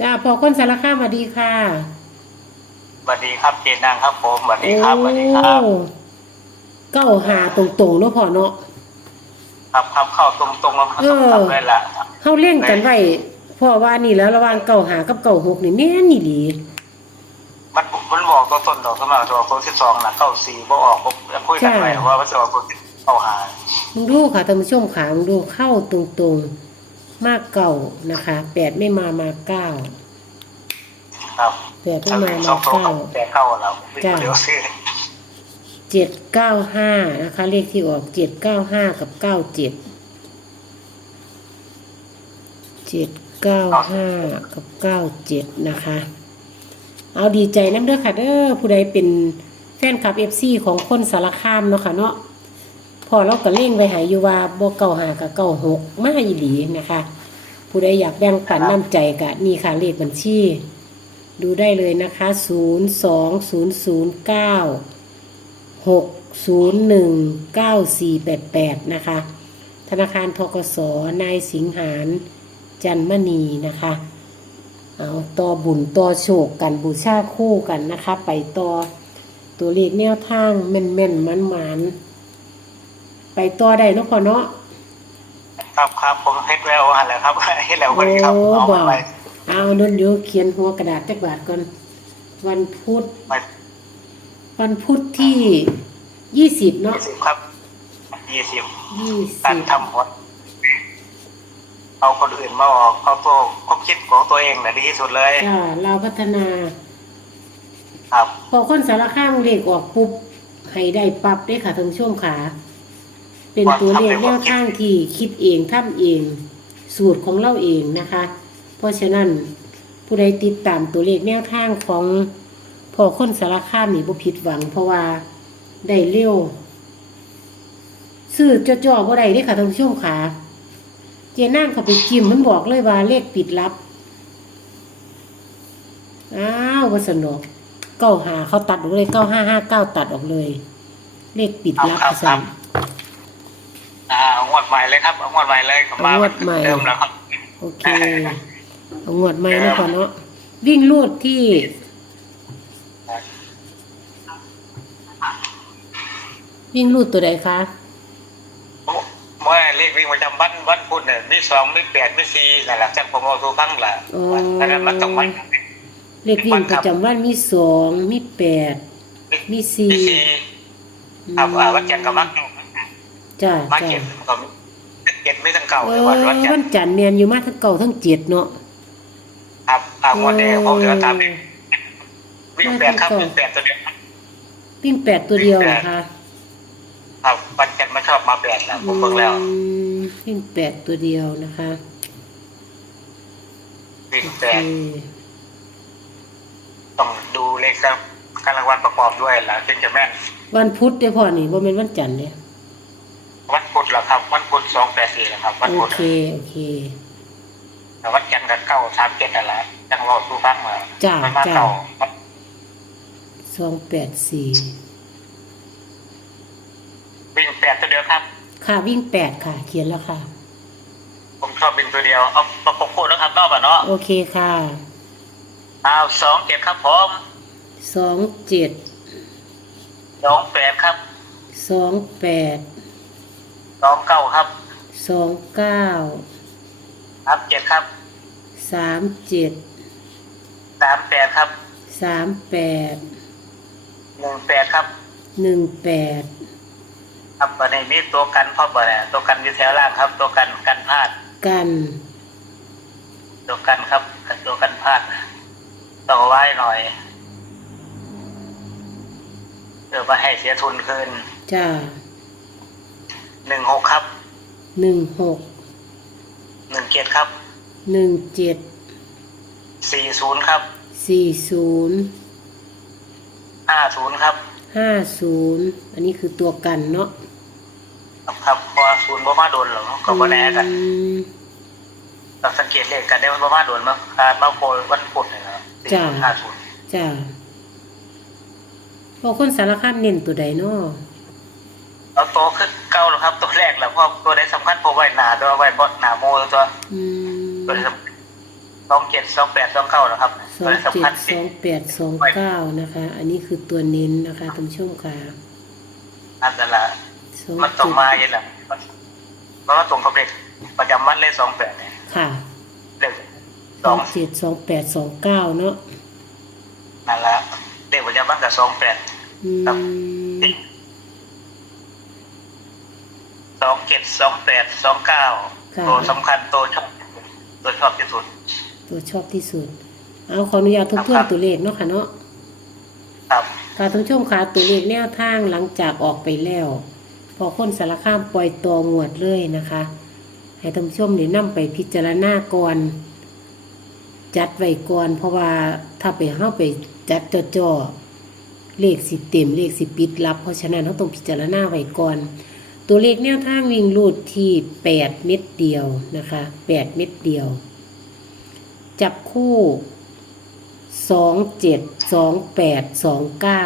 จ้าพอคนสารคามสวัสดีค่ะสวัสดีครับเจนนางครับผมสวัสดีครับสวัสดีครับโอ้เก้าหาตรงๆเนาะพ่อเนาะครับครับเข้าตรงตรงๆแล้วครับเออทำได้ละเฮาเล่นกันไว้พ่อว่านี่แล้วระหว่างเก้าหากับเก้าหกนี่แม่นอี่หลีมันมันบอกตัวต้นดอกสมัครตัวตัวที่สองนะเก้าสี่บ่ออกผมคุยกันไปว่ามันจะออกตัวที่เก้าหามึงดูค่ะท่านผู้ชมขามึงดูเข้าตรงๆมากเก่านะคะแปดไม่มามาเก้า ครับแปดไม่ถ้ามาเป็นสมาองตัวเก้าแต่เข้าแล้วจ้ะเดี๋ยวซื้อเจ็ดเก้าห้านะคะ เลขที่ออกเจ็ดเก้าห้ากับเก้าเจ็ดเจ็ดเก้าห้ากับเก้าเจ็ดนะคะ เอาดีใจน้ำเด้อค่ะเด้อผู้ใดเป็นแฟนคลับเอฟซีของคนสารคามเนาะค่ะเนาะพอเราก็เล่งไปหายอยู่ว่าบ่เก่าหากับเก่าหกมาอีหลีนะคะ ผู้ใดอยากแบ่งปันน้ำใจกะนี่ค่ะเลขบัญชี ดูได้เลยนะคะศูนย์สองศูนย์ศูนย์เก้าหกศูนย์หนึ่งเก้าสี่แปดแปดนะคะ ธนาคารทกสนายสิงหารจันมณีนะคะ เอาต่อบุญต่อโชคกันบูชาคู่กันนะคะ ไปต่อตัวเลขแนวทางแม่นแม่นมันมันๆไปต่อได้เนาะพ่อเนาะครับครับผมเฮ็ดแล้วหันแหละครับเฮ็ดแล้วพอดีครับโอ้เอาบอกไป เอานุ่นเดี๋ยวเขียนหัวกระดาษจักบาทก่อน วันพุธไปวันพุธที่ยี่สิบเนาะยี่สิบครับยี่สิบยี่การสิบทำหดเอาคนอื่นมาออกเอาตัวความคิดของตัวเองน่ะดีที่สุดเลยจ้าเราพัฒนาครับ พอคนสารข้างเลขออกปุ๊บให้ได้ปรับได้ค่ะท่านผู้ชมขา เป็นตัวเลขแนวทางที่คิดเองทำเอง สูตรของเราเองนะคะ เพราะฉะนั้นผู้ใดติดตามตัวเลขแนวทางของพอคนสารข้ามนี่บ่ผิดหวัง เพราะว่าได้เร็วซื้อจ่อๆบ่ได้เด้อค่ะท่านผู้ชมขาเจนั่งเขาไปจิ้มมันบอกเลยว่าเลขปิดลับอ้าววัสนกเก้าหาเขาตัดออกเลยเก้าห้าห้าเก้าตัดออกเลย เลขปิดลับครับสั่นอ่าเอางวดใหม่เลยครับเอางวดใหม่เลยผมมาเอางวดใหม่เดิมแล้วครับ โอเค เอางวดใหม่นะพ่อเนาะวิ่งลูดที่วิ่งลูดตัวใดคะเมื่อเลขวิ่งประจำวันวันพุธเนี่ยมีสองมีแปดมีสี่นั่นแหละจังผมเอาตัวพังละวันนั้นมันต้องวันเลขวิ่งประจำวันมีสองมีแปดมีสี่มีสี่ครับอ่าวันจันทร์กับวันจ้ามาจ้าเก็บก็เก็บไม่ทั้งเก่าเอเลยอวันวันจันวัทนร์จันทร์เนียนอยู่มาทั้งเก่าทั้งเจ็ดเนาะ ครับอ่างวดแดงผมเดี๋ยวตามเองวิ่งแปดครับวิ่งแปดตัวเดียววิ่งแปดตัวเดียวเหรอคะครับวันจันทร์มาชอบมาแปดแล้วผมเบิ่งแล้วอืมวิ่งแปดตัวเดียวนะคะวิ่งโอแปเคดต้องดูเลขครับการรางวัลประกอบด้วยล่ะจึงจะแม่นวันพุธเด้อพ่อนี่บ่แม่นวันจันทร์เด้อวันพุธเหรอครับ วันพุธสองแปดสี่ครับ วันโอพุธเคโอเค แต่วันจันทร์กับเก้าสามเจ็ดนั่นแหละจังรอสู้ฟังมาจ้ามันมาจ้าเก้าสองแปดสี่วิ่งแปดตัวเดียวครับ ค่ะวิ่งแปดค่ะ เขียนแล้วค่ะ ผมชอบวิ่งตัวเดียวเอาประกบคู่นะครับรอบอะเนาะโอเคค่ะเอาสองเจ็ดครับผมสองเจ็ดสองแปดครับสองแปดสองเก้าครับสองเก้า สามเจ็ดครับสามเจ็ดสามแปดครับสามแปดหนึ่งแปดครับหนึ่งแปดครับวันนี้มีตัวกันพ่อบ่เนี่ยตัวกันอยู่แถวล่างครับ ตัวกันกันพลาดกัน ตัวกันครับตัวกันพลาดต้องเอาไว้หน่อยเพื่อมาให้เสียทุนคืนจ้าหนึ่งหกครับหนึ่งหกหนึ่ง เจ็ดครับหนึ่งเจ็ดสี่ศูนย์ครับสี่ศูนย์ห้าศูนย์ครับห้าศูนย์อันนี้คือตัวกันเนาะครับครับเพราะว่าศูนย์บ่มาโดนหรอกก็บ่แน่กันอืมเราสังเกตเลขกันได้ว่าบ่มาโดนมาอ่ามาโพลวันพุธเนี่ยนะสี่จ้ะห้าศูนย์จ้าพอคนสารคามเน้นตัวใดเนาะเอาโตขึ้นเก้าแล้ว ครับตัวแรกแล้วเพราะตัวใดสำคัญเพราะไว้หนาตัวไว้บดหนาโมตัวอืมตัวใดสำคัญสองเจ็ดสองแปดสองเก้านะครับสอตัวงสำเจ็คัดญสสิองแปดสองเก้านะคะ อันนี้คือตัวเน้นนะคะท่านผู้ชมค่ะอันนั้นละสองมันตรเจ็งดมาเย็นแหละเพราะว่าตรงกับเลขประจำวันเลขสองแปดเนี่ยค่ะเลขสสอองงเจ็ดสองแปดสองเก้าเนาะนั่นละเลขประจำวันกับสองแปด อืม สอง เจ็ดสองแปดสองเก้าค่ะ ตัวสำคัญตัวชอบตัวชอบที่สุด ตัวชอบที่สุด เอาขออนุญาตทบทวนตัวเลขเนาะค่ะเนาะ ครับ ค่ะท่านผู้ชมค่ะตัวเลขแนวทางหลังจากออกไปแล้ว พอคนสารข้ามปล่อยตัวงวดเลยนะคะ ให้ท่านผู้ชมเนี่ยนำไปพิจารณาก่อนจัดไว้ก่อนเพราะว่าถ้าไปเข้าไปจัดจ่อๆเลขสิเต็มเลขสิปิดลับ เพราะฉะนั้นเราต้องพิจารณาไว้ก่อน ตัวเลขแนวทางวิ่งรูดที่แปดเม็ดเดียวนะคะแปดเม็ดเดียว จับคู่สองเจ็ดสองแปดสองเก้า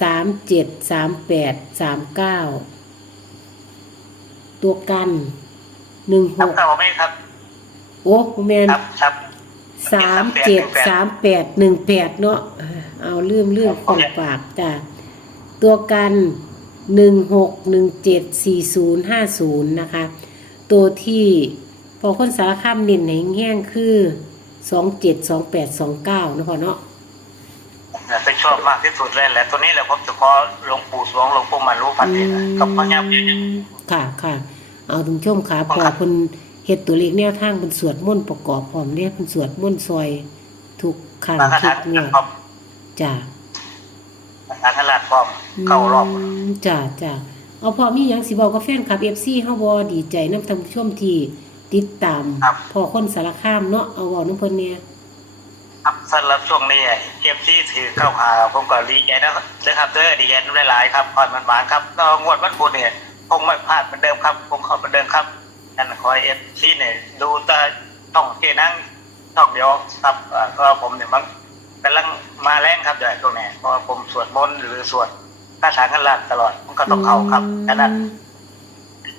สามเจ็ดสามแปดสามเก้าตัวกันหนึ่งหครับกครับผมไม่ครับ โอ้โมแมนครับครับสามเจ็ดสามแปดหนึ่งแปดเนาะอ่าเอาลืมลืมของปากจ้ะตัวกัน หนึ่งหกหนึ่งเจ็ดสี่ศูนย์ห้าศูนย์นะคะ ตัวที่พอคนสารคามเน้นในแง่งคือสองเจ็ดสองแปดสองเก้านาะพอเนาะไปชอบมากที่สุดเลยแหละตัวนี้แหละผมจะขอหลวงปู่สวงหลวงปู่มารู้พันเองกับพ่อญาติค่ะค่ะ เอาทุนชมขาพอเพิ่นเฮ็ดตัวเลขแนวทางเพิ่นสวดมนต์ประกอบพร้อมเนี่ยเพิ่นสวดมนต์ซอย ทุกครั้งมาคาทุถากงวดครับจ้ะ มาคาถาลาดพร้อมเข้ารอบมจ้ะจ้ะเอาพอมีหยังสิบอกกับแฟนคลับ FC เฮาบ่ดีใจนำท่านผู้ชมที่ติดตามพอคนสารคามเนาะเอาเว้านำเพิ่นเนี่ยครับสำหรับช่วงนี้เกมที่ถือเข้าหาผมก็ดีใจนะครับนะครับเด้อดีใจหลายๆครับพรมันหวานครับก็งวดวันพุธเนี่ยคงไม่พลาดเหมือนเดิมครับคงเข้าเหมือนเดิมครับนั่นคอยเอฟซีเนี่ยดูแตาท่องเกนั่งท่องเดียวครับเอ่อก็ผมเนี่ยมัน กำลังมาแรงครับเดี๋ยวตรงนี้เพราะว่าผมสวดมนต์หรือสวดคาถาขันลาดตลอดมันก็ต้องเข้าครับดังนั้น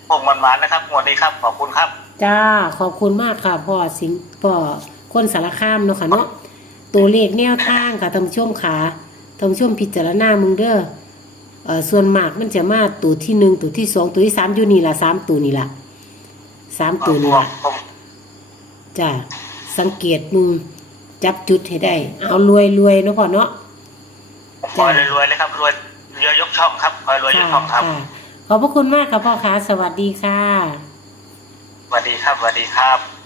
คงมันหวานนะครับงวดนี้ครับ ขอบคุณครับจ้าขอบคุณมากค่ะพ่อสิงพ่อคนสารคามเนาะค่ะเนาะตัวเลขแนวทางค่ะท่านผู้ชมขาท่านผู้ชมพิจารณามึงเด้อเอ่อส่วนมากมันจะมาตัวที่หนึ่งตัวที่สองตัวที่สามอยู่นี่ละสามตัวนี่ละสามตัวนี่ละผมจ้าสังเกตมึง จับจุดให้ได้ เอารวยรวยเนาะพ่อเนาะขอให้รวยๆเลยครับรวยรวยยกช่องครับขอให้รวยยกช่องครับค่ะขอบพระคุณมากค่ะพ่อขาสวัสดีค่ะ สวัสดีครับสวัสดีครับ